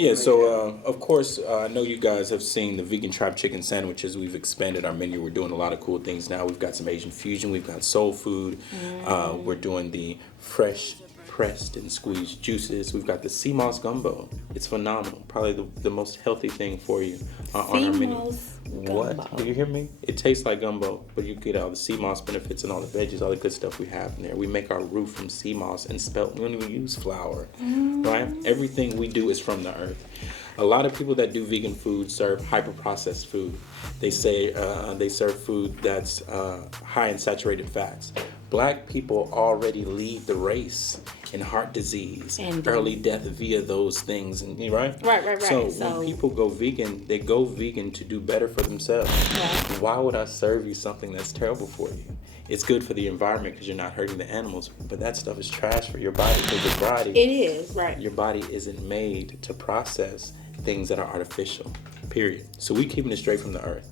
Yeah, so of course, I know you guys have seen the vegan tribe chicken sandwiches. We've expanded our menu. We're doing a lot of cool things now. We've got some Asian fusion. We've got soul food. We're doing the fresh pressed and squeezed juices. We've got the sea moss gumbo. It's phenomenal. Probably the most healthy thing for you on our menu. What? Do you hear me? It tastes like gumbo, but you get all the sea moss benefits and all the veggies, all the good stuff we have in there. We make our roux from sea moss and spelt. We don't even use flour, right? Everything we do is from the earth. A lot of people that do vegan food serve hyper-processed food. They say they serve food that's high in saturated fats. Black people already lead the race in heart disease, and early death via those things, and right? Right. So when people go vegan, they go vegan to do better for themselves. Right. Why would I serve you something that's terrible for you? It's good for the environment because you're not hurting the animals, but that stuff is trash for your body because your body. It is, right. Your body isn't made to process things that are artificial, period. So we keeping it straight from the earth,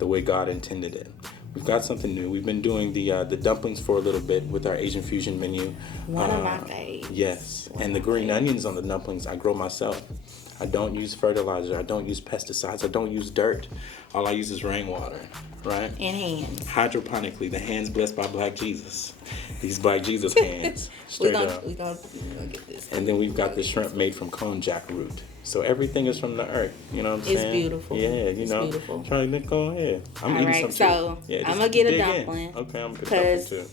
the way God intended it. We've got something new. We've been doing the dumplings for a little bit with our Asian fusion menu. One of my faves. Yes, and the green onions on the dumplings I grow myself. I don't use fertilizer. I don't use pesticides. I don't use dirt. All I use is rainwater, right? And hands. Hydroponically, the hands blessed by Black Jesus. These Black Jesus hands. We're gonna get this. And then we've got the shrimp made from konjac root. So everything is from the earth. You know what I'm saying? It's beautiful. Yeah, it's beautiful. Charlie, go ahead. I'm all eating right, some so too. Yeah, I'm gonna get a dumpling. Okay, I'm gonna get a dumpling too.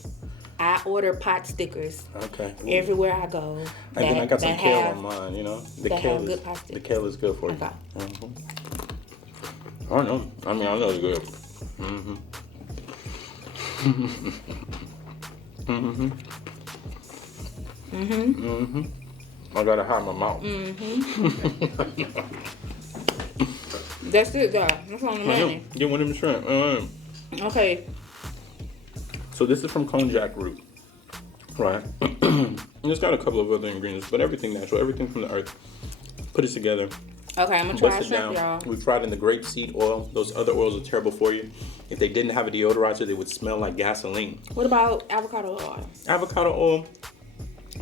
I order pot stickers. Okay. Everywhere I go. And then I got some kale on mine. You know, the kale is good for you. Okay. I know. I know it's good. I gotta hide my mouth. That's it, guys. That's on the menu. Get one of them shrimp. Okay. So this is from konjac root, right? And it's got a couple of other ingredients, but everything natural, everything from the earth. Put it together. Okay, I'm gonna try shrimp, y'all. We fried in the grapeseed oil. Those other oils are terrible for you. If they didn't have a deodorizer, they would smell like gasoline. What about avocado oil? Avocado oil,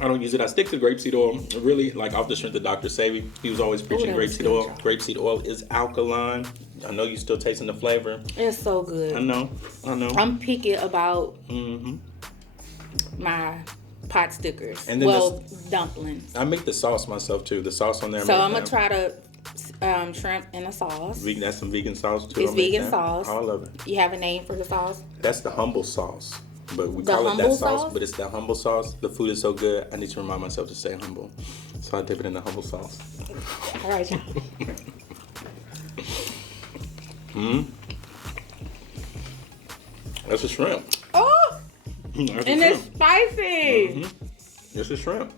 I don't use it. I stick to grapeseed oil. Really, like off the strength of Dr. Savvy. He was always preaching grapeseed oil. Grapeseed oil is alkaline. I know you still tasting the flavor. It's so good. I know. I'm picky about my pot stickers. And then dumplings. I make the sauce myself too. The sauce on there. So I'm gonna try to shrimp in a sauce. That's some vegan sauce too. It's vegan sauce. Oh, I love it. You have a name for the sauce? That's the humble sauce. But we call it that sauce, but it's the humble sauce. The food is so good, I need to remind myself to stay humble. So I dip it in the humble sauce. All right, y'all. That's a shrimp. Oh! It's spicy. It's a shrimp.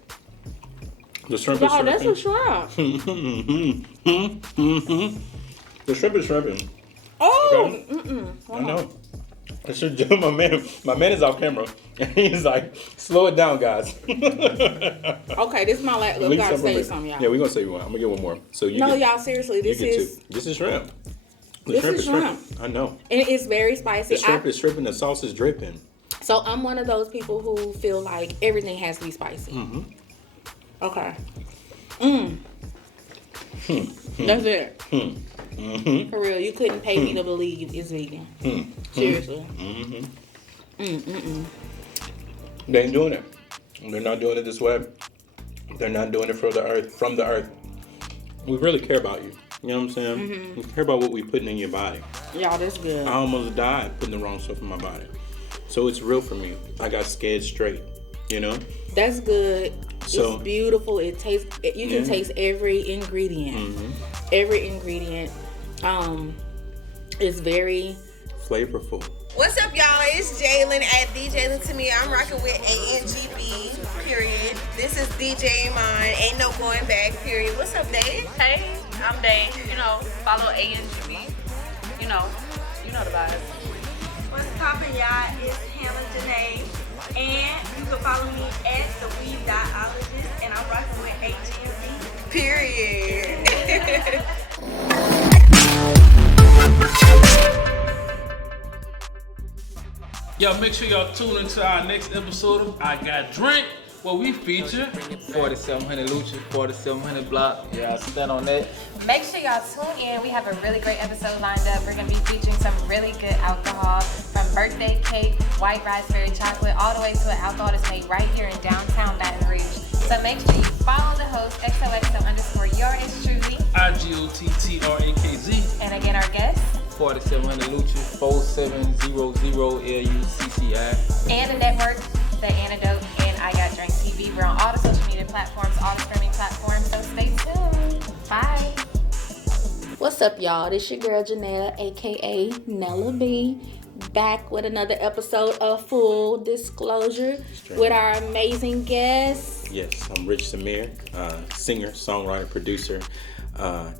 The shrimp is shrimping. That's a shrimp. The shrimp is shrimping. Oh! Okay? I know. I should do my man is off camera. And he's like, slow it down, guys. Okay, this is my last. We gotta say something, y'all. Yeah, we're gonna say one. I'm gonna get one more. So y'all, seriously, this is shrimp. This is shrimp. I know. And it's very spicy. The shrimp is shrimping. The sauce is dripping. So I'm one of those people who feel like everything has to be spicy. Okay. That's it. For real, you couldn't pay me to believe it's vegan. Seriously. They ain't doing it. They're not doing it this way. They're not doing it from the earth. We really care about you. You know what I'm saying? We care about what we putting in your body. Y'all, that's good. I almost died putting the wrong stuff in my body. So it's real for me. I got scared straight. You know? That's good. So, it's beautiful. It tastes. You can taste every ingredient. Every ingredient. It's very flavorful. What's up, y'all? It's Jalen at DJ To Me. I'm rocking with ANGB, period. This is DJ Iman. Ain't no going back, period. What's up, Dave? Hey, I'm Dave. Follow ANGB. You know the vibes. What's poppin', y'all? It's Hannah Janae. And you can follow me at the Weave.ologist. And I'm rocking with AGMB. Period. Yo, make sure y'all tune into our next episode of I Got Drink. Well, we feature 4700 Lucha, 4700 Block. Yeah, I stand on that. Make sure y'all tune in. We have a really great episode lined up. We're going to be featuring some really good alcohol, from birthday cake, white raspberry chocolate, all the way to an alcohol that's made right here in downtown Baton Rouge. So make sure you follow the host, XOXO_yours truly. IGOTTRAKZ. And again, our guest. 4700 Lucha, 4700LUCCI. And the network, The Antidote, and I Got Drink TV. We're on all the social media platforms, all the streaming platforms, so stay tuned. Bye. What's up, y'all? This your girl Johnelle, aka Nella B, back with another episode of Full Disclosure with our amazing guest. Yes, I'm Rich Semere, singer, songwriter, producer,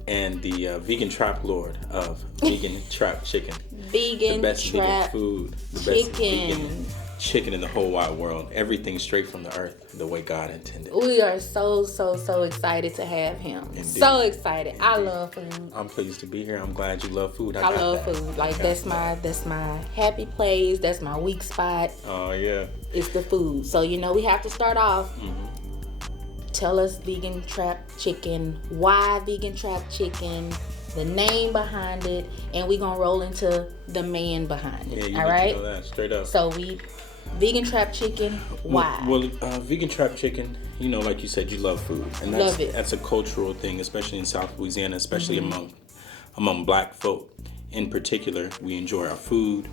and the vegan trap lord of Vegan Trap Chicken. Vegan the best trap vegan food, the chicken. best vegan chicken in the whole wide world. Everything straight from the earth, the way God intended. We are so excited to have him. Indeed. So excited. Indeed. I love food. I'm pleased to be here. I'm glad you love food. I love food. Like that's my happy place. That's my weak spot. Oh yeah. It's the food. So we have to start off. Tell us Vegan Trap Chicken. Why Vegan Trap Chicken? The name behind it, and we gonna roll into the man behind it. Yeah, you all need right? to know that straight up. So Vegan Trap Chicken. Why? Well, Vegan Trap Chicken. Like you said, you love food, and love it. That's a cultural thing, especially in South Louisiana, especially among Black folk. In particular, we enjoy our food.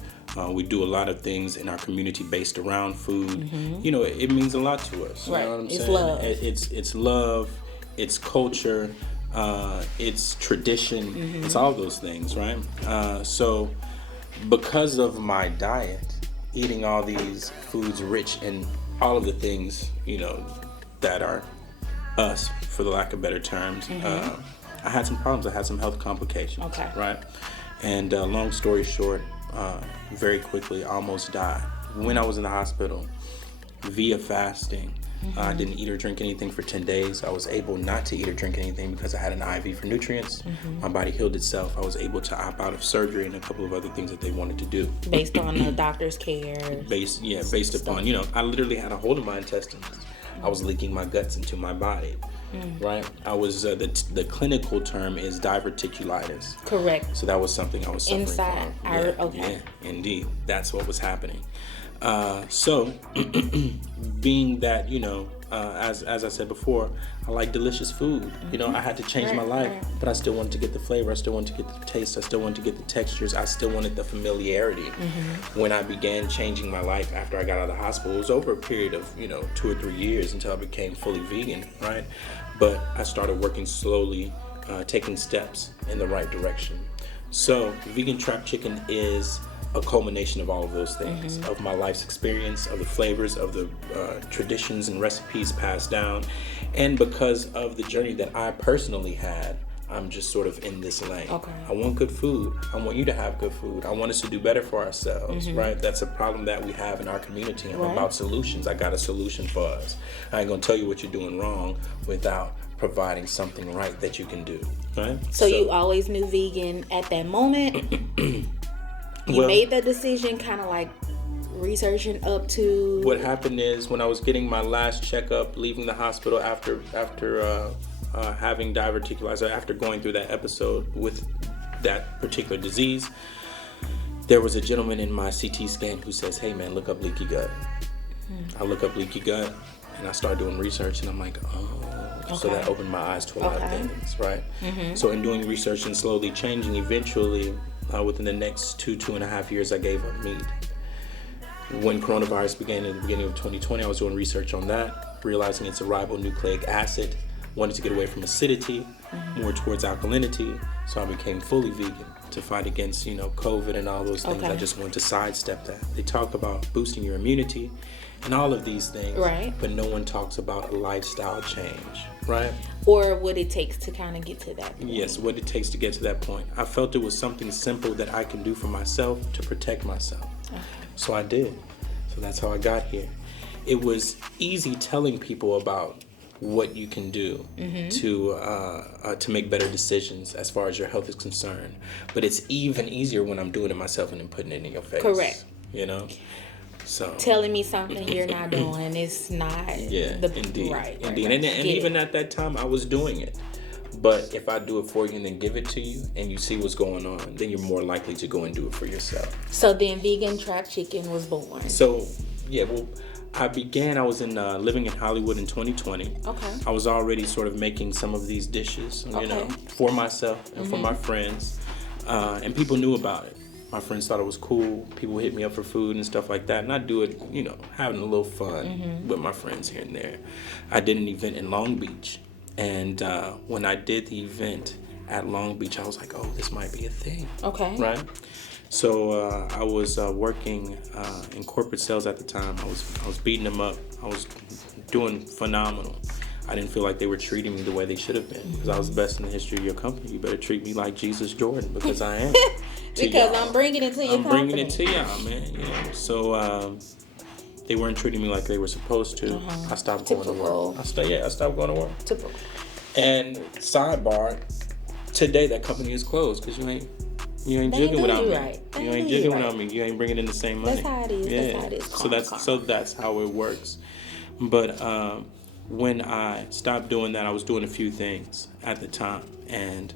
We do a lot of things in our community based around food. It means a lot to us. Right. You know what I'm It's saying? love. It's love. It's culture. It's tradition. It's all those things, right? So, because of my diet, eating all these foods rich in all of the things, that are us, for the lack of better terms, I had some problems. I had some health complications. Okay. Right? And long story short, very quickly, I almost died. When I was in the hospital, via fasting, I didn't eat or drink anything for 10 days. I was able not to eat or drink anything because I had an IV for nutrients. My body healed itself. I was able to opt out of surgery and a couple of other things that they wanted to do. Based on the doctor's care. Based upon, I literally had a hold of my intestines. I was leaking my guts into my body, right? I was, the clinical term is diverticulitis. Correct. So that was something I was suffering Inside. from. Okay. Yeah, indeed. That's what was happening. So, being that, as I said before, I like delicious food. I had to change my life, but I still wanted to get the flavor. I still wanted to get the taste. I still wanted to get the textures. I still wanted the familiarity. When I began changing my life after I got out of the hospital, it was over a period of, 2 or 3 years until I became fully vegan, right? But I started working slowly, taking steps in the right direction. So, Vegan Trap Chicken is a culmination of all of those things, of my life's experience, of the flavors, of the traditions and recipes passed down. And because of the journey that I personally had, I'm just sort of in this lane. Okay. I want good food. I want you to have good food. I want us to do better for ourselves, right? That's a problem that we have in our community. I'm about solutions. I got a solution for us. I ain't gonna tell you what you're doing wrong without providing something right that you can do, right? So you always knew vegan at that moment? You made the decision kind of like researching up to... What happened is when I was getting my last checkup, leaving the hospital after having diverticulitis, after going through that episode with that particular disease, there was a gentleman in my CT scan who says, "Hey man, look up leaky gut." I look up leaky gut and I start doing research and I'm like, oh. So that opened my eyes to a lot of things, right? So in doing research and slowly changing, eventually, within the next 2.5 years, I gave up meat. When coronavirus began in the beginning of 2020, I was doing research on that, realizing it's a ribonucleic acid, wanted to get away from acidity, more towards alkalinity, so I became fully vegan to fight against, COVID and all those things. I just wanted to sidestep that. They talk about boosting your immunity and all of these things, but no one talks about a lifestyle change, right? Or what it takes to kind of get to that point. Yes, what it takes to get to that point. I felt it was something simple that I can do for myself to protect myself. So I did. So that's how I got here. It was easy telling people about what you can do to make better decisions as far as your health is concerned. But it's even easier when I'm doing it myself and then putting it in your face. Correct. So telling me something you're not doing. It's not indeed. right. And even at that time, I was doing it. But if I do it for you and then give it to you and you see what's going on, then you're more likely to go and do it for yourself. So then Vegan Trap Chicken was born. So, I was living in Hollywood in 2020. Okay. I was already sort of making some of these dishes, for myself and for my friends. And people knew about it. My friends thought it was cool. People hit me up for food and stuff like that. And I do it, having a little fun with my friends here and there. I did an event in Long Beach. And when I did the event at Long Beach, I was like, oh, this might be a thing. Okay. Right? So I was working in corporate sales at the time. I was beating them up. I was doing phenomenal. I didn't feel like they were treating me the way they should have been. Because I was the best in the history of your company. You better treat me like Jesus Jordan, because I am. Because I'm bringing it to your company. I'm bringing it to y'all, man. So they weren't treating me like they were supposed to. I stopped going to work. I stopped going to work. Typical. And sidebar, today that company is closed because you ain't jigging without me. Right. You ain't jigging without me. You ain't bringing in the same money. That's how it is. Yeah. That's how it is. So that's how it works. But when I stopped doing that, I was doing a few things at the time, and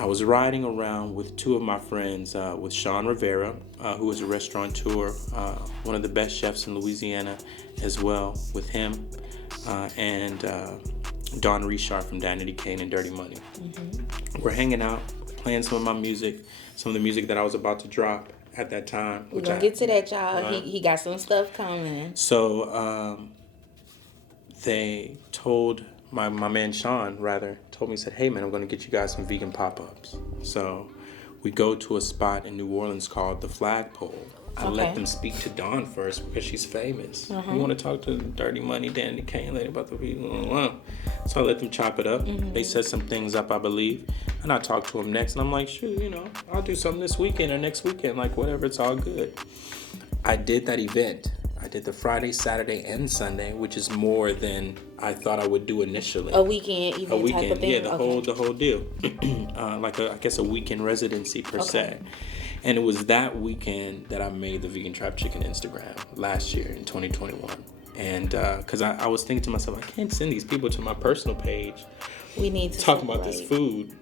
I was riding around with two of my friends, with Sean Rivera, who is a restaurateur, one of the best chefs in Louisiana as well, with him, and Don Richard from Danity Kane and Dirty Money. We're hanging out, playing some of my music, some of the music that I was about to drop at that time. We're going to get to that, y'all. He got some stuff coming. So they told, my man Sean, told me, said, hey man, I'm going to get you guys some vegan pop-ups. So we go to a spot in New Orleans called the Flagpole. I let them speak to Dawn first because she's famous. You want to talk to Dirty Money, Danny Kane lady about the vegan. So I let them chop it up. They set some things up, I believe. And I talked to them next. And I'm like, shoot, I'll do something this weekend or next weekend. Like, whatever, it's all good. I did that event. I did the Friday, Saturday, and Sunday, which is more than I thought I would do initially. A weekend event type of thing? Yeah, the whole deal. I guess a weekend residency per se. And it was that weekend that I made the Vegan Trap Chicken Instagram last year in 2021. And because I was thinking to myself, I can't send these people to my personal page. We need to talk about this food.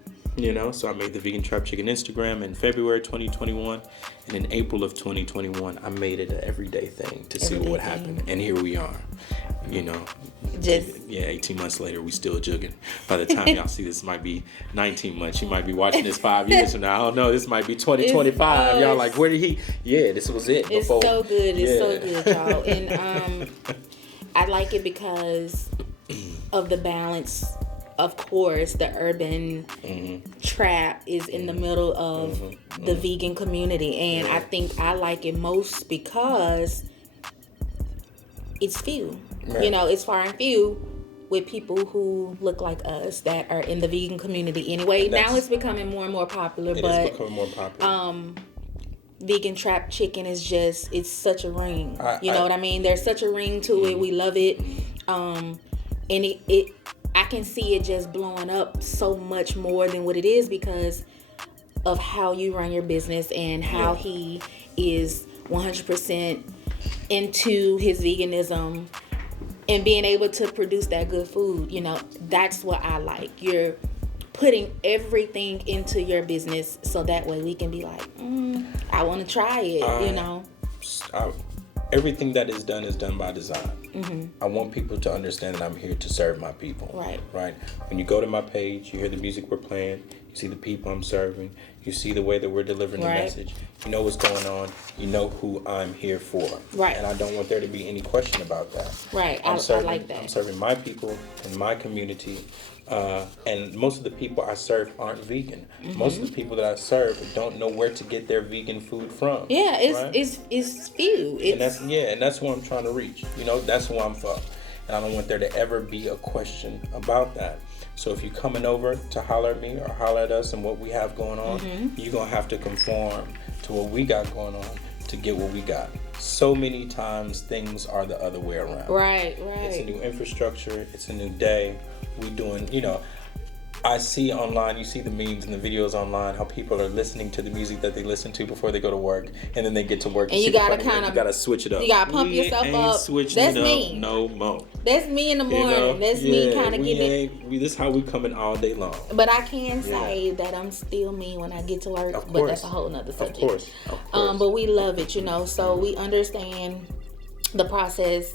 So I made the Vegan Trap Chicken Instagram in February 2021, and in April of 2021, I made it an everyday thing to see what would happen. And here we are, 18 months later, we still jugging. By the time y'all see this, might be 19 months. You might be watching this 5 years from now. I don't know. This might be 2025. Y'all like, where did he? Yeah, this was it. It's before. So good. It's so good, y'all. And I like it because of the balance. Of course, the urban trap is in the middle of the vegan community. And I think I like it most because it's few. Right. It's far and few with people who look like us that are in the vegan community anyway. Now it's becoming more and more popular. It's becoming more popular. Vegan Trap Chicken is just, it's such a ring. You know what I mean? There's such a ring to it. We love it. And it I can see it just blowing up so much more than what it is because of how you run your business and how he is 100% into his veganism and being able to produce that good food. That's what I like. You're putting everything into your business so that way we can be like, I want to try it, Everything that is done by design. I want people to understand that I'm here to serve my people. Right. When you go to my page, you hear the music we're playing, you see the people I'm serving, you see the way that we're delivering the message. You know what's going on. You know who I'm here for. Right. And I don't want there to be any question about that. Right. I like that. I'm serving my people in my community. And most of the people I serve aren't vegan. Most of the people that I serve don't know where to get their vegan food from. Yeah, it's few. And that's who I'm trying to reach. That's who I'm for. And I don't want there to ever be a question about that. So if you're coming over to holler at me or holler at us and what we have going on, you're going to have to conform to what we got going on to get what we got. So many times things are the other way around. Right. It's a new infrastructure. It's a new day. We doing, I see online, you see the memes and the videos online, how people are listening to the music that they listen to before they go to work, and then they get to work. And you gotta you gotta switch it up. You gotta pump yourself up. That's me. No more. That's me in the morning. That's me kind of getting it. This is how we coming all day long. But I can say that I'm still me when I get to work. But that's a whole nother subject. Of course. But we love it, so we understand the process.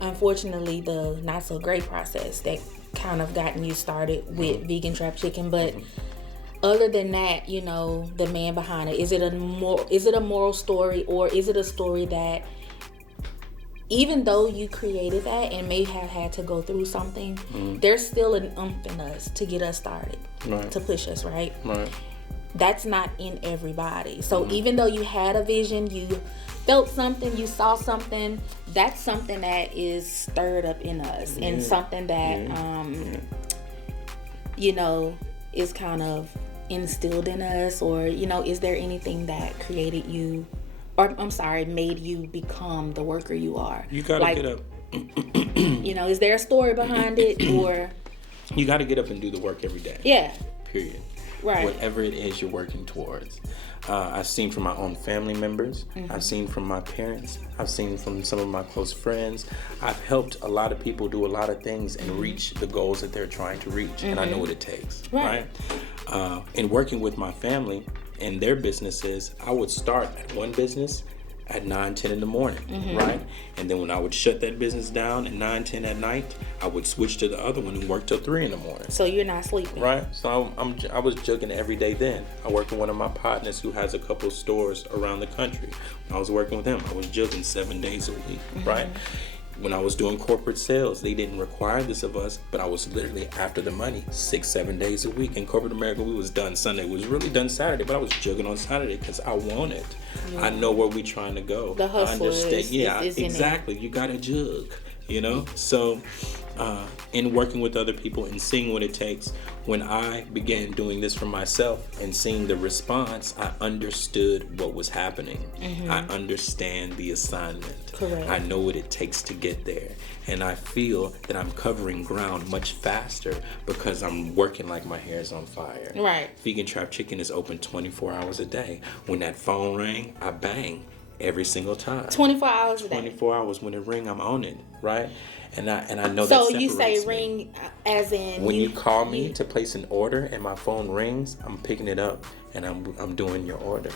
Unfortunately, the not so great process that kind of gotten you started with vegan trap chicken, but other than that, the man behind it, is it a moral story, or is it a story that even though you created that and may have had to go through something, there's still an umph in us to get us started, to push us, right? That's not in everybody. So even though you had a vision, you felt something, you saw something, that's something that is stirred up in us, and something that is kind of instilled in us, or is there anything that created you, or made you become the worker you are? You gotta get up. Is there a story behind it, or you gotta get up and do the work every day? Yeah. Period. Right. Whatever it is you're working towards. I've seen from my own family members. I've seen from my parents. I've seen from some of my close friends. I've helped a lot of people do a lot of things and reach the goals that they're trying to reach. And I know what it takes, right? In working with my family and their businesses, I would start at one business at 9, 10 in the morning, right? And then when I would shut that business down at 9, 10 at night, I would switch to the other one and work till 3 in the morning. So you're not sleeping, right? So I was jugging every day then. I worked with one of my partners who has a couple stores around the country. When I was working with him, I was jugging 7 days a week, right? When I was doing corporate sales, they didn't require this of us, but I was literally after the money 6, 7 days a week. In corporate America, we was done Sunday. It was really done Saturday, but I was jugging on Saturday because I want it. I know where we trying to go. The hustle is exactly. You got to jug, So in working with other people and seeing what it takes, when I began doing this for myself and seeing the response, I understood what was happening. I understand the assignment. Correct. I know what it takes to get there. And I feel that I'm covering ground much faster because I'm working like my hair's on fire. Right. Vegan Trap Chicken is open 24 hours a day. When that phone rang, I bang every single time. 24 hours a day. 24 hours. When it ring, I'm on it, right? And I know so that separates me. So you say ring as in when you call me to place an order and my phone rings, I'm picking it up and I'm doing your order.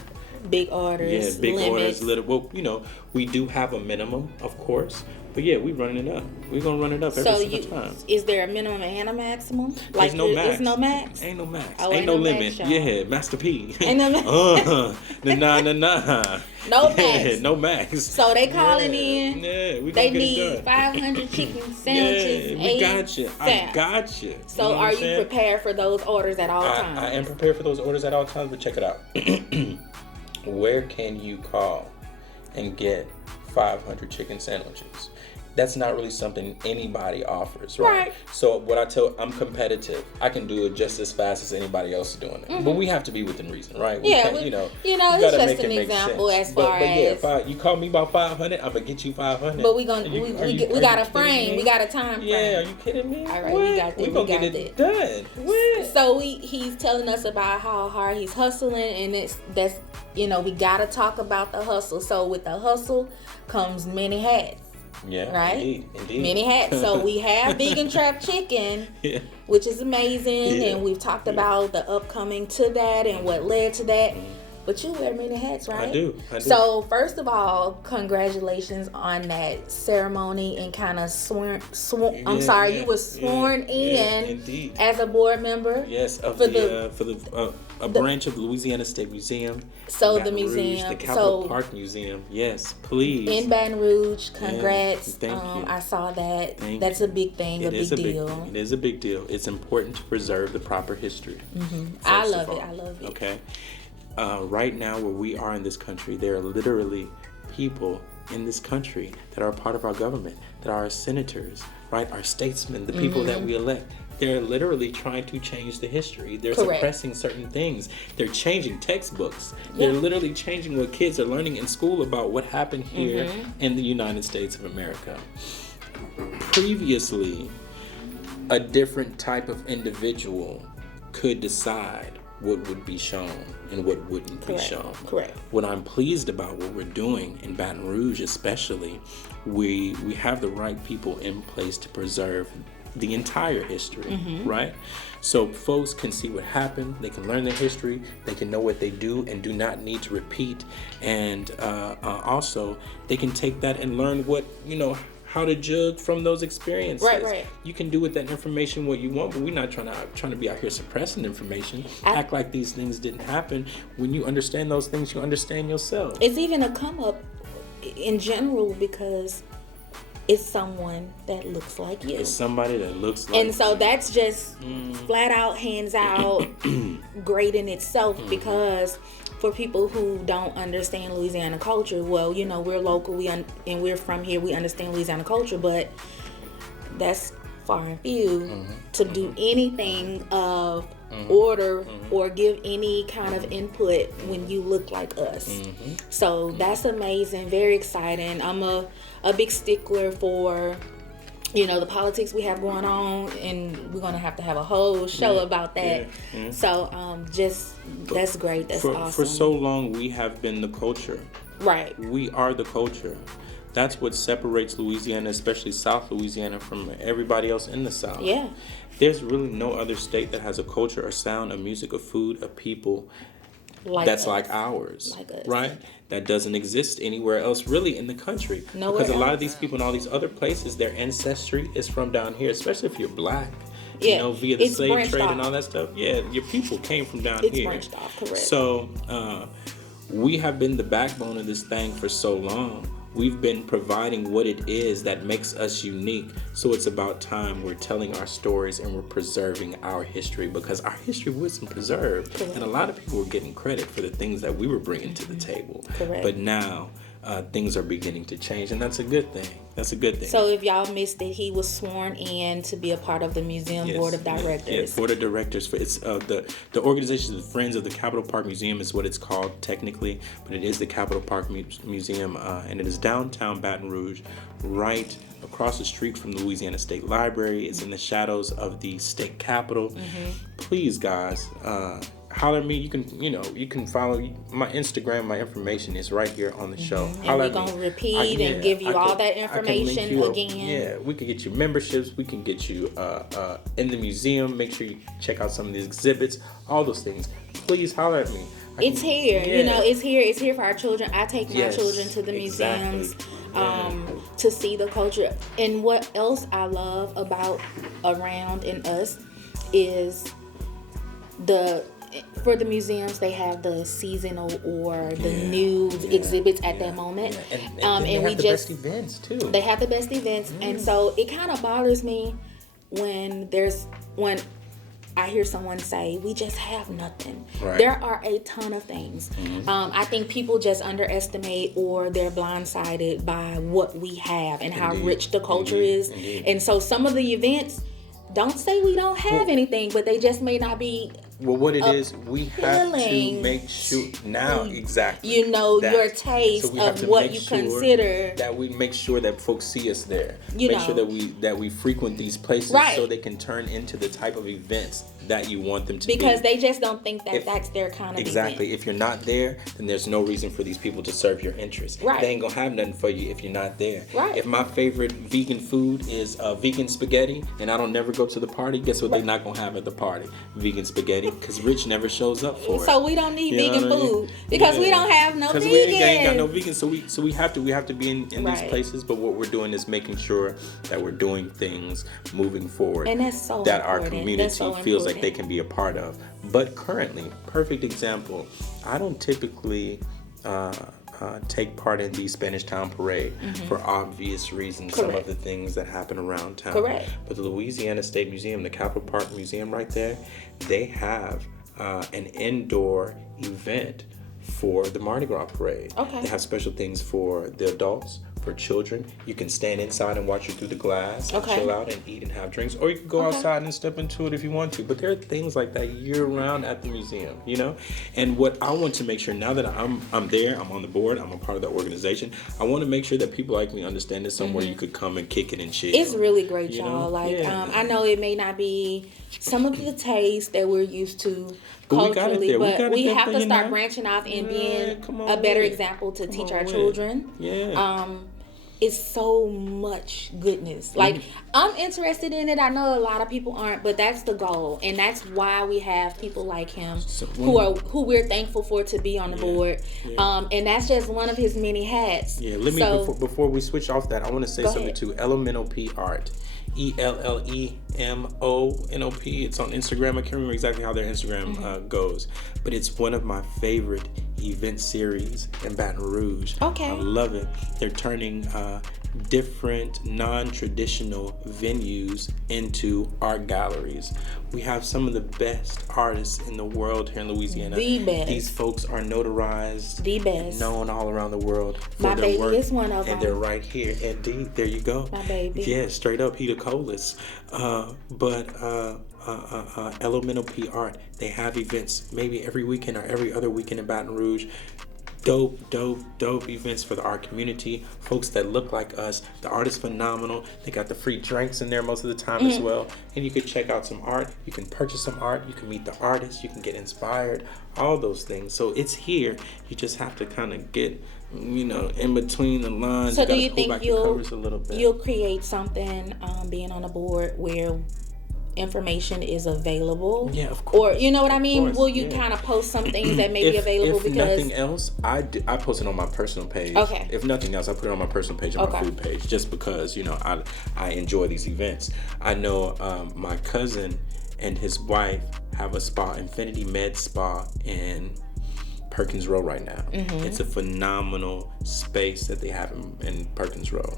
Big orders. Yeah, big limits. orders. Well, we do have a minimum, of course, but yeah, we running it up. We're gonna run it up every single time. Is there a minimum and a maximum? There's no max. There's no max. Ain't no max. Oh, ain't no limit. Yeah, Master P. Ain't no max. Nah. No max. No max. So they calling in. Yeah, we they gonna need get it done. 500 chicken sandwiches. Yeah, we got you. I got you. So are you prepared for those orders at all times? I am prepared for those orders at all times, but check it out. Where can you call and get 500 chicken sandwiches? That's not really something anybody offers, right? So I'm competitive. I can do it just as fast as anybody else is doing it. But we have to be within reason, right? It's just an example as far as. But you call me about 500, I'm gonna get you 500. But we got a frame. We got a time frame. Yeah, are you kidding me? All right, we got that. We gonna get it done. What? So he's telling us about how hard he's hustling, and that's we gotta talk about the hustle. So with the hustle comes many hats. Yeah, right. Indeed. Many hats. So we have Vegan Trap Chicken, which is amazing, and we've talked about the upcoming to that and what led to that. But you wear many hats, right? I do. So first of all, congratulations on that ceremony and kind of you were sworn in as a board member. Yes, for a branch of the Louisiana State Museum. So the museum, the Capitol Park Museum. Yes, please. In Baton Rouge, congrats. Thank you. I saw that. That's a big thing, a big deal. It is a big deal. It's important to preserve the proper history. I love it. Okay. Right now, where we are in this country, there are literally people in this country that are a part of our government, that are our senators, right? Our statesmen, the people that we elect. They're literally trying to change the history. They're suppressing certain things. They're changing textbooks. They're literally changing what kids are learning in school about what happened here in the United States of America. Previously, a different type of individual could decide what would be shown and what wouldn't be shown. Correct. What I'm pleased about what we're doing in Baton Rouge especially, we have the right people in place to preserve the entire history, right? So folks can see what happened, they can learn their history, they can know what they do and do not need to repeat, and also they can take that and learn what, how to judge from those experiences. Right. You can do with that information what you want, but we're not trying to be out here suppressing information. Act like these things didn't happen. When you understand those things, you understand yourself. It's even a come up in general because it's someone that looks like you. It's somebody that looks like and so you. That's just flat out, hands out, great in itself because for people who don't understand Louisiana culture, well, we're local, and we're from here, we understand Louisiana culture, but that's far and few to do anything of order or give any kind of input when you look like us. So that's amazing, very exciting. I'm a big stickler for the politics we have going on, and we're gonna have to have a whole show about that. So that's great. That's awesome. For so long we have been the culture. Right. We are the culture. That's what separates Louisiana, especially South Louisiana, from everybody else in the South. Yeah. There's really no other state that has a culture, a sound, a music, a food, a people that's like ours, right? That doesn't exist anywhere else really in the country. Nowhere because a lot of else. these people in all these other places, their ancestry is from down here, especially if you're black. Yeah, Via the it's slave branched trade off. and all that stuff. Yeah, your people came from down It's here. branched off, correct. So we have been the backbone of this thing for so long. We've been providing what it is that makes us unique. So it's about time we're telling our stories and we're preserving our history, because our history wasn't preserved. Correct. And a lot of people were getting credit for the things that we were bringing to the table. Correct. But now things are beginning to change, and that's a good thing. That's a good thing. So if y'all missed it, he was sworn in to be a part of the museum board of directors. Yes, board of directors. For it's the organization of the Friends of the Capitol Park Museum is what it's called technically, but it is the Capitol Park Museum, and it is downtown Baton Rouge, right across the street from the Louisiana State Library. It's in the shadows of the state capitol. Please, guys, holler at me. You can follow my Instagram. My information is right here on the show. And we're going to repeat and give you all that information again. Yeah, we can get you memberships. We can get you in the museum. Make sure you check out some of these exhibits. All those things. Please holler at me. It's here. Yeah. It's here. It's here for our children. I take my children to the museums to see the culture. And what else I love about Around and Us is for the museums, they have the seasonal or the new exhibits at that moment. Yeah. And they have the best events too. They have the best events, and so it kind of bothers me when I hear someone say, we just have nothing. Right. There are a ton of things. I think people just underestimate or they're blindsided by what we have and how rich the culture is. And so some of the events, don't say we don't have anything, but they just may not be. Well, what it is, we have to make sure now exactly. Your taste So we have of to what make you sure consider. that we make sure that folks see us there. Make sure that we frequent these places Right. so they can turn into the type of events that you want them to be. Because they just don't think that that's their kind of Exactly. event. If you're not there, then there's no reason for these people to serve your interests. Right. They ain't gonna have nothing for you if you're not there. Right. If my favorite vegan food is vegan spaghetti and I don't never go to the party, guess what they're not gonna have at the party? Vegan spaghetti, because Rich never shows up for it. So we don't need You know vegan what I mean? food because we don't have no vegan. Because we ain't got no vegan, so we have to be in these Right. places. But what we're doing is making sure that we're doing things moving forward, And that's so that our important. community That's so feels like important. they can be a part of. But currently, perfect example, I don't typically take part in the Spanish Town Parade for obvious reasons. Some of Correct. the things that happen around town. Correct. But the Louisiana State Museum, the Capitol Park Museum right there, they have an indoor event for the Mardi Gras parade. Okay. They have special things for the adults, for children. You can stand inside and watch it through the glass, and Okay. chill out and eat and have drinks, or you can go outside and step into it if you want to. But there are things like that year round at the museum, you know. And what I want to make sure, now that I'm there, I'm on the board, I'm a part of the organization, I want to make sure that people like me understand it's somewhere you could come and kick it and chill. It's really great, You y'all. know? Like, Yeah. I know it may not be some of the taste that we're used to But we got it culturally, there. We but got it we there have for to you start now. branching off and Yeah, being come on a better with it. example to Come teach on our with it. children. Yeah. It's so much goodness. Like, I'm interested in it. I know a lot of people aren't, but that's the goal, and that's why we have people like him So who we're thankful for to be on the board. Yeah. And that's just one of his many hats. Yeah, let me before we switch off that, I want to say Go something ahead. to Elemental P Art. ELLEMONOP. It's on Instagram. I can't remember exactly how their Instagram goes, but it's one of my favorite event series in Baton Rouge. Okay. I love it. They're turning different non-traditional venues into art galleries. We have some of the best artists in the world here in Louisiana. The best. These folks are notarized, The best. known all around the world for My their baby work, is one of and them. they're right here. Indeed, there you go. My baby. Yeah, straight up, he the coolest. Elemental P Art, they have events maybe every weekend or every other weekend in Baton Rouge. Dope events for the art community. Folks that look like us. The art is phenomenal. They got the free drinks in there most of the time as well. And you can check out some art. You can purchase some art. You can meet the artists. You can get inspired. All those things. So it's here. You just have to kind of get, in between the lines. So you do gotta you pull think back your covers a little bit. you'll create something being on the board where information is available? Yeah, of course. Or you know what I mean? course, Will you yeah. kind of post some things that may be available if because nothing else, I post it on my personal page. Okay. If nothing else, I put it on my personal page and my Okay. food page, just because I enjoy these events. I know my cousin and his wife have a spa, Infinity Med Spa, in Perkins Row right now. It's a phenomenal space that they have in Perkins Row.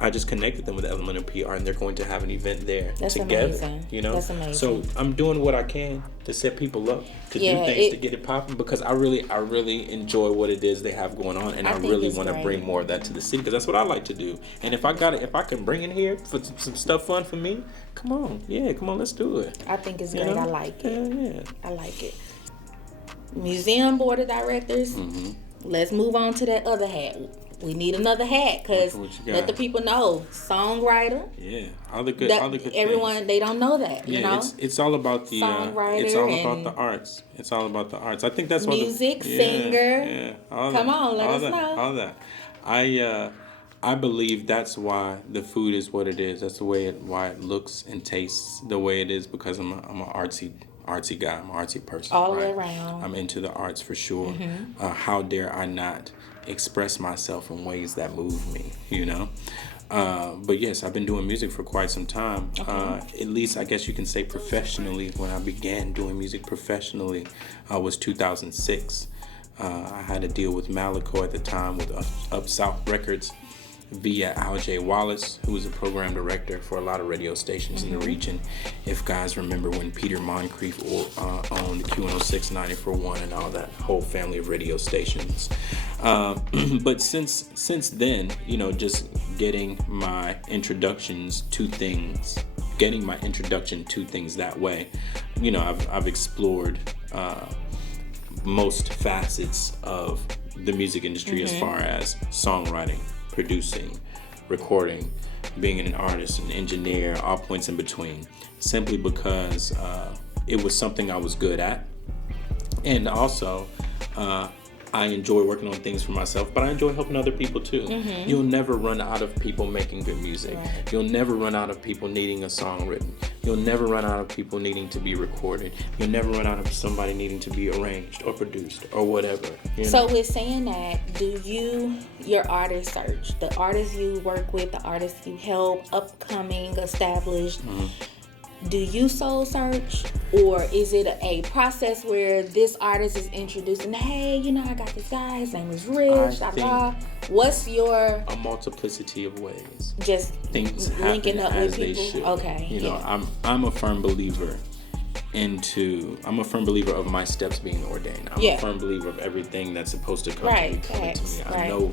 I just connected them with Elemental PR, and they're going to have an event there That's together. amazing. That's amazing. So I'm doing what I can to set people up to do things to get it popping, because I really enjoy what it is they have going on, and I think really it's want to great. bring more of that to the city, because that's what I like to do. And if I can bring it here for some stuff fun for me, come on, let's do it. I think it's You great. know? I like it. Yeah. I like it. Museum board of directors. Let's move on to that other hat. We need another hat because What you got? let the people know. Songwriter. Yeah, all the good Everyone things. they don't know that. You know. It's all about the Songwriter it's all about and the arts. It's all about the arts. I think that's what music, singer. Yeah, all Come that, on, let all us that, know. All that. I believe that's why the food is what it is. That's why it looks and tastes the way it is, because I'm an artsy guy. I'm an artsy person. All the right? way around. I'm into the arts for sure. How dare I not express myself in ways that move me, but yes, I've been doing music for quite some time. At least I guess you can say professionally. When I began doing music professionally was 2006. I had a deal with Malico at the time with Up South Records via Al J. Wallace, who was a program director for a lot of radio stations in the region. If guys remember when Peter Moncrief owned Q106, 94.1, and all that whole family of radio stations. But since then, just getting my introduction to things that way, I've explored most facets of the music industry as far as songwriting, producing, recording, being an artist, an engineer, all points in between, simply because it was something I was good at. And also, I enjoy working on things for myself, but I enjoy helping other people too. You'll never run out of people making good music. Right. You'll never run out of people needing a song written. You'll never run out of people needing to be recorded. You'll never run out of somebody needing to be arranged or produced or whatever. So with saying that, do your artist search, the artists you work with, the artists you help, upcoming, established, do you soul search, or is it a process where this artist is introduced and, hey, I got this guy, his name is Rich, what's your... A multiplicity of ways. Just things linking happen up as with they people? should. Okay. I'm a firm believer of my steps being ordained. I'm a firm believer of everything that's supposed to come to me coming to me. I know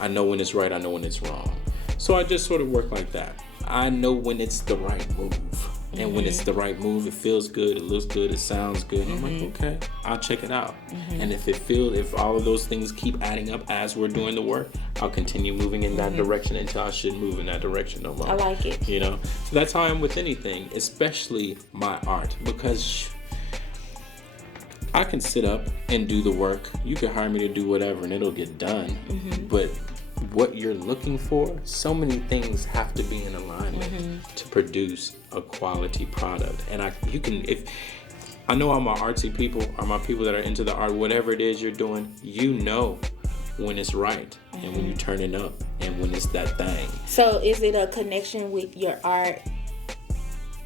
I know when it's right. I know when it's wrong. So I just sort of work like that. I know when it's the right move. And when it's the right move, it feels good, it looks good, it sounds good. I'm like, okay, I'll check it out. And if all of those things keep adding up as we're doing the work, I'll continue moving in that direction until I shouldn't move in that direction no more. I like it. You know, so that's how I am with anything, especially my art, because I can sit up and do the work. You can hire me to do whatever, and it'll get done. But what you're looking for, so many things have to be in alignment to produce a quality product. And if I know all my artsy people, or my people that are into the art, whatever it is you're doing, you know when it's right and when you turn it up and when it's that thing. So is it a connection with your art,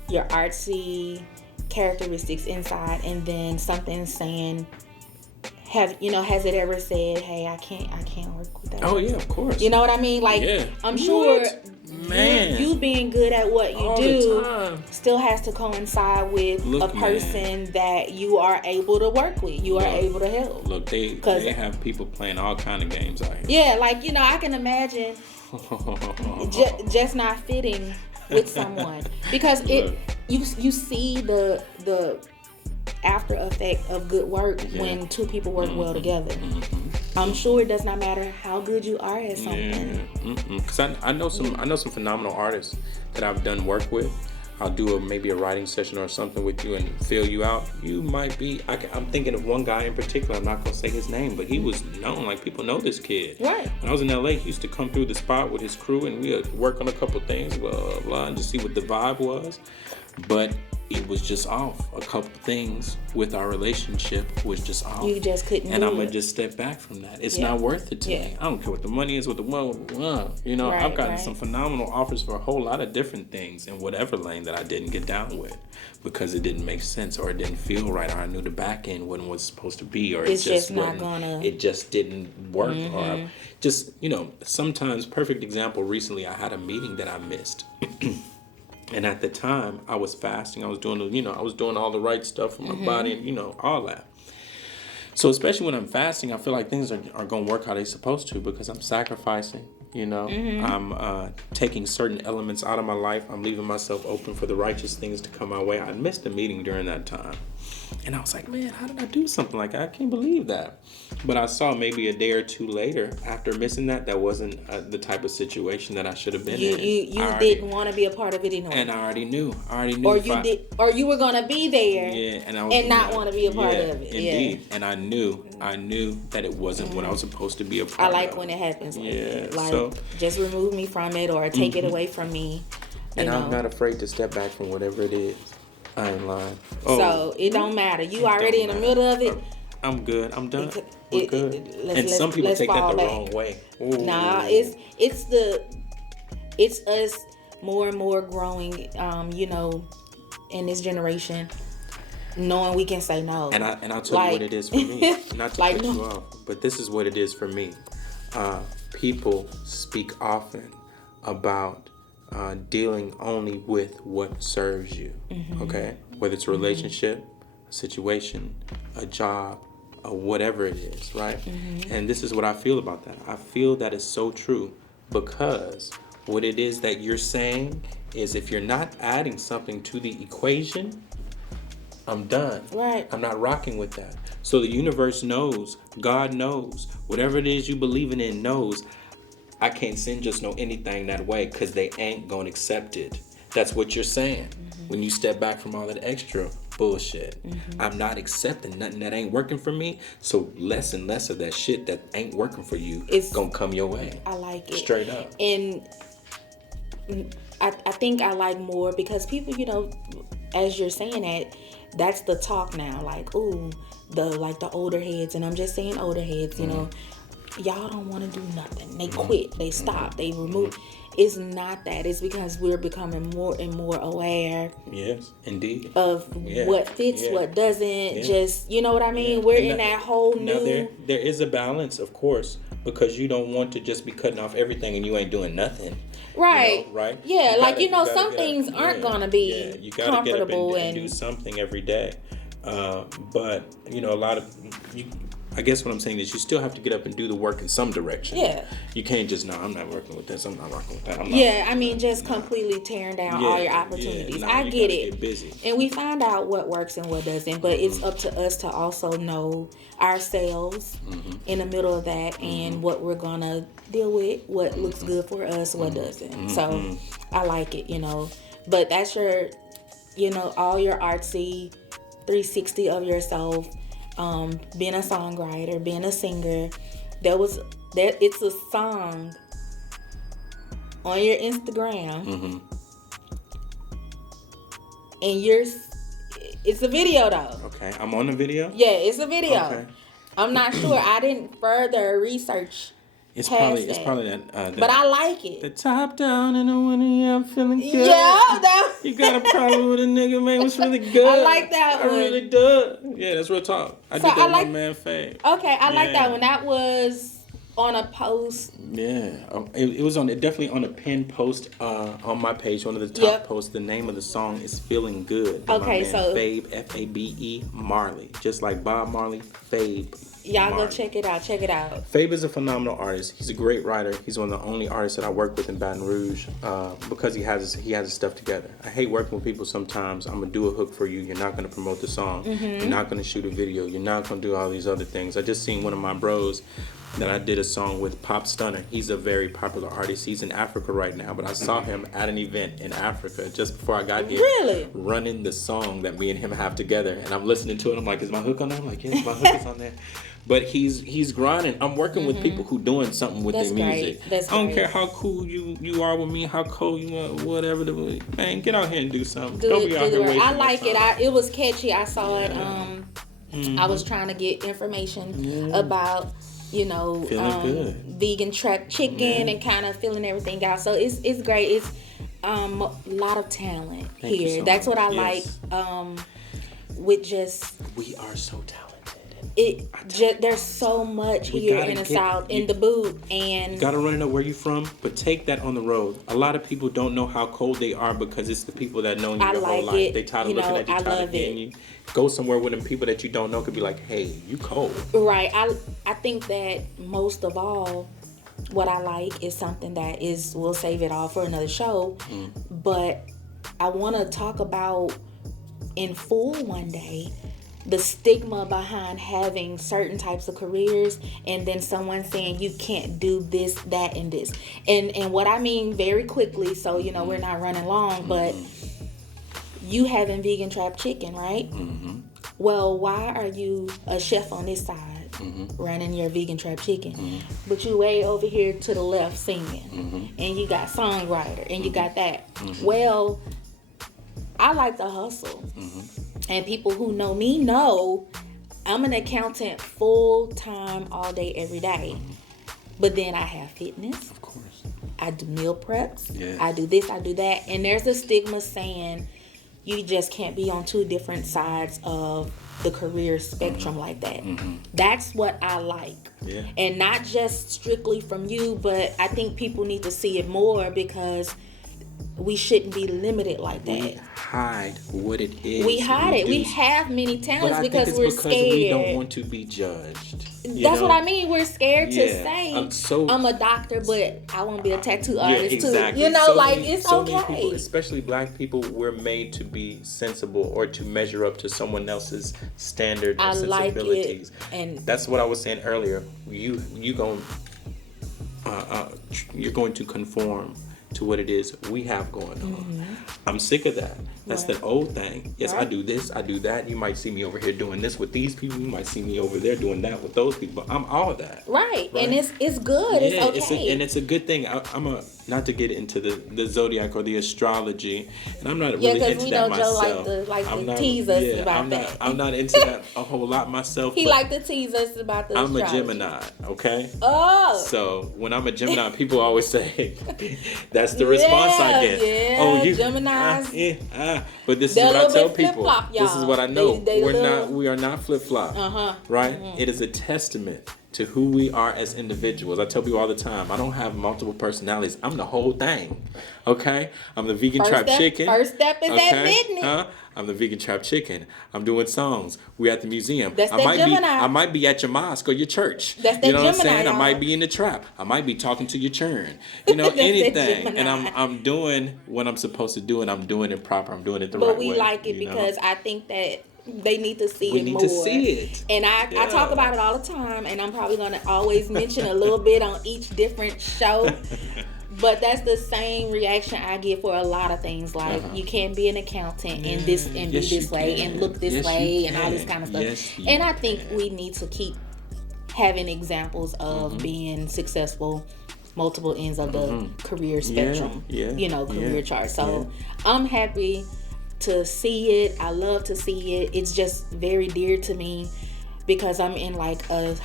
your artsy characteristics inside, and then something saying, has it ever said, hey, I can't work with that? Oh yeah, of course. You know what I mean? Like, yeah. I'm sure Man. you being good at what you All do the time. still has to coincide with a person that you are able to work with. You are able to help. Look, they have people playing all kind of games out here. Yeah, like, I can imagine just not fitting with someone, because you see the after effect of good work when two people work well together. I'm sure it does not matter how good you are at something. Because I know some phenomenal artists that I've done work with. I'll do maybe a writing session or something with you and fill you out. You might be. I'm thinking of one guy in particular. I'm not gonna say his name, but he was known. Like, people know this kid. Right. When I was in LA, he used to come through the spot with his crew, and we would work on a couple things, blah blah blah, and just see what the vibe was. But it was just off. A couple things with our relationship was just off. You just couldn't. And do I'm gonna it. just step back from that. It's not worth it to me. I don't care what the money is, what the Right, I've gotten some phenomenal offers for a whole lot of different things in whatever lane that I didn't get down with because it didn't make sense, or it didn't feel right, or I knew the back end wasn't what it's supposed to be, or It's it just not wasn't, gonna. it just didn't work, or just sometimes. Perfect example. Recently, I had a meeting that I missed. And at the time, I was fasting. I was doing all the right stuff for my body, and all that. So especially when I'm fasting, I feel like things are going to work how they're supposed to, because I'm sacrificing. I'm taking certain elements out of my life. I'm leaving myself open for the righteous things to come my way. I missed a meeting during that time, and I was like, man, how did I do something like that? I can't believe that. But I saw maybe a day or two later, after missing that wasn't the type of situation that I should have been in. You didn't want to be a part of it anyway. And I already knew. Or you were gonna be there. Yeah, and not want to be a part of it. Indeed. And I knew that it wasn't what I was supposed to be a part of. I like when it happens. Like so just remove me from it, or take it away from me. And I'm not afraid to step back from whatever it is. I ain't lying. So it don't matter. You already in the middle of it. I'm good. I'm done. We're good. And some people take that the wrong way. Ooh. Nah, it's us more and more growing. In this generation, knowing we can say no. And I'll tell you what it is for me. Not to cut you off, but this is what it is for me. People speak often about dealing only with what serves you. Okay, whether it's a relationship, a situation, a job, or whatever it is, right? And this is what I feel about that. I feel that is so true, because what it is that you're saying is, if you're not adding something to the equation, I'm done. Right. I'm not rocking with that. So the universe knows, God knows, whatever it is you believing in knows, I can't send just anything that way, because they ain't gonna accept it. That's what you're saying. When you step back from all that extra bullshit. I'm not accepting nothing that ain't working for me, so less and less of that shit that ain't working for you is gonna come your way. I like it. Straight up. And I think I like more, because people, as you're saying that, that's the talk now. Like, ooh, the older heads, and I'm just saying older heads, y'all don't want to do nothing. They quit, they stop, they remove. It's not that. It's because we're becoming more and more aware. Yes, indeed. Of what fits, what doesn't. Just, you know what I mean? We're in that whole new. Now there is a balance, of course, because you don't want to just be cutting off everything and you ain't doing nothing. Right. Right. Yeah, some things aren't gonna be you gotta comfortable get up and do something every day. But a lot of I guess what I'm saying is you still have to get up and do the work in some direction. Yeah. You can't just, no, I'm not working with this, I'm not working with that. I'm not, Yeah, I mean, just completely tearing down all your opportunities. I you get gotta it. get busy. And we find out what works and what doesn't, but it's up to us to also know ourselves in the middle of that and what we're going to deal with, what looks good for us, what doesn't. So I like it, you know. But that's your, you know, all your artsy 360 of yourself, being a songwriter, being a singer. It's a song on your Instagram, and it's a video though. Okay, I'm on the video? Yeah, it's a video. Okay. I'm not sure. I didn't further research. It's past probably that. that. But I like it. The top down in the winter, yeah, I'm feeling good. Yeah, that. You got a problem with a nigga, man? What's really good? I like that one. I really do. Yeah, that's real talk. I did that I like, one man fave. Okay, I like Yeah. that one. That was on a post. Yeah, it was definitely on a pinned post on my page. One of the top posts. The name of the song is "Feeling Good." By Okay, my man so Fabe, Fabe Marley, just like Bob Marley. Fabe. Y'all Marley. go check it out. Check it out. Fabe is a phenomenal artist. He's a great writer. He's one of the only artists that I work with in Baton Rouge because he has his stuff together. I hate working with people sometimes. I'm going to do a hook for you. You're not going to promote the song. You're not going to shoot a video. You're not going to do all these other things. I just seen one of my bros that I did a song with, Pop Stunner. He's a very popular artist. He's in Africa right now, but I saw him at an event in Africa just before I got here. Really? Running the song that me and him have together. And I'm listening to it. I'm like, is my hook on there? I'm like, yes, my hook is on there. But he's grinding. I'm working with people who doing something with their music. That's I don't great. care how cool you are with me, how cold you are, whatever. Man, get out here and do something. Do Don't it, be do out the here work. wasting I my like it. time. It was catchy. I saw it. I was trying to get information about, you know, Feeling good. vegan trap chicken and kind of filling everything out. So it's great. It's a lot of talent Thank you here. so That's much. what I Yes. like. With just We are so talented. there's so much We here gotta in the get- South, you- in the boot, and You gotta run it up where you from, but take that on the road. A lot of people don't know how cold they are because it's the people that know you I your whole like life. it. They tired of You looking know, at you, I tired of love getting it. you. Go somewhere with them people that you don't know could be like, hey, you cold. right. I think that most of all, what I like is something that is, we'll save it all for another show, but I want to talk about in full one day the stigma behind having certain types of careers and then someone saying you can't do this, that, and this. And what I mean very quickly, so you know we're not running long, but you having vegan trap chicken, right? Well, why are you a chef on this side running your vegan trap chicken, but you way over here to the left singing, and you got songwriter, and you got that? Well, I like to hustle. And people who know me know I'm an accountant full time, all day, every day. But then I have fitness. Of course. I do meal preps. Yeah. I do this, I do that. And there's a stigma saying you just can't be on two different sides of the career spectrum like that. That's what I like. Yeah. And not just strictly from you, but I think people need to see it more because we shouldn't be limited like that. We hide what it is. We hide it. We do. have many But talents I think because it's we're because scared. we don't want to be judged. You That's know? what I mean. We're scared to Yeah, say I'm a doctor, but I want to be a tattoo artist exactly. too. You know, So like many- it's so okay. many people, especially black people, we're made to be sensible or to measure up to someone else's standard I of like it, sensibilities. and That's what I was saying earlier. You're going to conform to what it is we have going on. I'm sick of that. That's Right. that old thing. Yes, I Right. do this, I do that. You might see me over here doing this with these people. You might see me over there doing that with those people. I'm all of that. right. Right. And it's good. It's okay. It's a good thing. Not to get into the zodiac or the astrology, and I'm not Yeah, really 'cause into we that know Joe myself. like to I'm not- tease us about I'm that. Not, I'm not into that a whole lot myself. He but like to tease us about the I'm a astrology. Gemini, okay? Oh. So when I'm a Gemini, people always say, "That's the response I get." Yeah, Oh, you Geminis. But this is They're what a I little tell bit people. flip-flop, This is y'all. what I know. They We're little- not. We are not flip flop. Uh-huh. Right? It is a testament to who we are as individuals. I tell people all the time, I don't have multiple personalities. I'm the whole thing. Okay? I'm the vegan trap chicken. First step is admitting it. I'm the vegan trap chicken. I'm doing songs. We're at the museum. That's that Gemini. I might be at your mosque or your church. That's that you know what I'm Gemini, saying? y'all. I might be in the trap. I might be talking to your churn. You know, That's that anything. Gemini. And I'm doing what I'm supposed to do, and I'm doing it proper. I'm doing it the right way. But we like it you know? because I think that they need to see We it need more. to see it. And I talk about it all the time, and I'm probably going to always mention a little bit on each different show. But that's the same reaction I get for a lot of things. Like, you can't be an accountant and be this way and look this way and all this kind of stuff. Yes, and I think we need to keep having examples of being successful, multiple ends of the career spectrum, career chart. So I'm happy to see it. I love to see it. It's just very dear to me because I'm in like a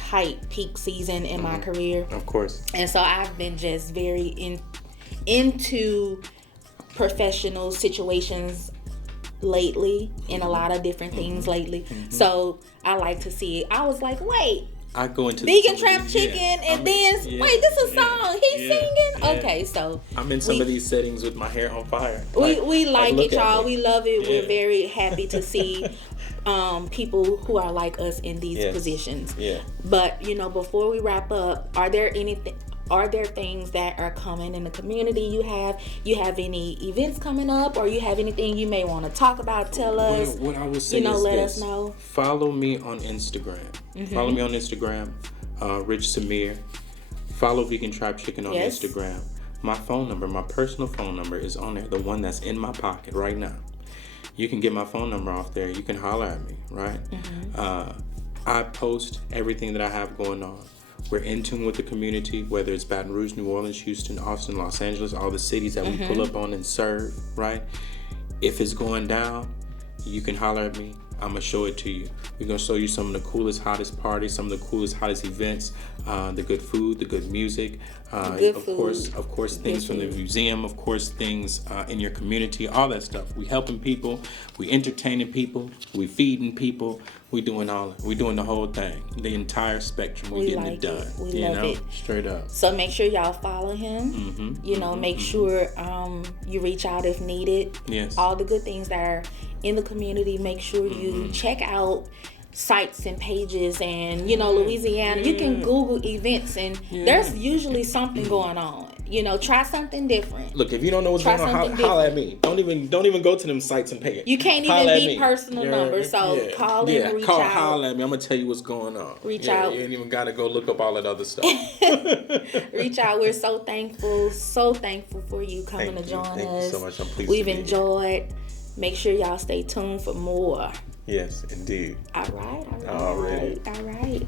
peak season in my career. Of course. And so I've been just very into professional situations lately and a lot of different things lately. So I like to see it. I was like, wait, I go into vegan trap chicken and then wait, this is a song he's singing. Yeah. Okay, so I'm in some of these settings with my hair on fire. We like look it, at y'all. me. We love it. Yeah. We're very happy to see people who are like us in these positions. Yeah. But before we wrap up, are there things that are coming in the community you have any events coming up, or you have anything you may want to talk about? Tell us. What I would say is let this. us know. Follow me on Instagram. Follow me on Instagram, Rich Semere. Follow Vegan Tribe Chicken on Instagram. My phone number, my personal phone number is on there, the one that's in my pocket right now. You can get my phone number off there. You can holler at me, right? I post everything that I have going on. We're in tune with the community, whether it's Baton Rouge, New Orleans, Houston, Austin, Los Angeles, all the cities that we pull up on and serve, right? If it's going down, you can holler at me. I'm going to show it to you. We're going to show you some of the coolest, hottest parties, some of the coolest, hottest events, the good food, the good music, of course, things from the museum, of course, things in your community, all that stuff. We helping people, we entertaining people, we feeding people, we doing the whole thing, the entire spectrum. We getting it done. We love it. Straight up. So make sure y'all follow him. Make sure you reach out if needed. Yes. All the good things that are in the community, make sure you check out sites and pages and Louisiana. You can Google events and there's usually something going on. Try something different. Look, if you don't know what's going on, holler at me. Don't even go to them sites and pay it. You can't even be personal numbers, so call in, reach out. Holler at me. I'm gonna tell you what's going on. Reach out. You ain't even gotta go look up all that other stuff. Reach out. We're so thankful for you coming to join us. Thank you so much. I'm pleased. We've enjoyed. Make sure y'all stay tuned for more. Yes, indeed. All right.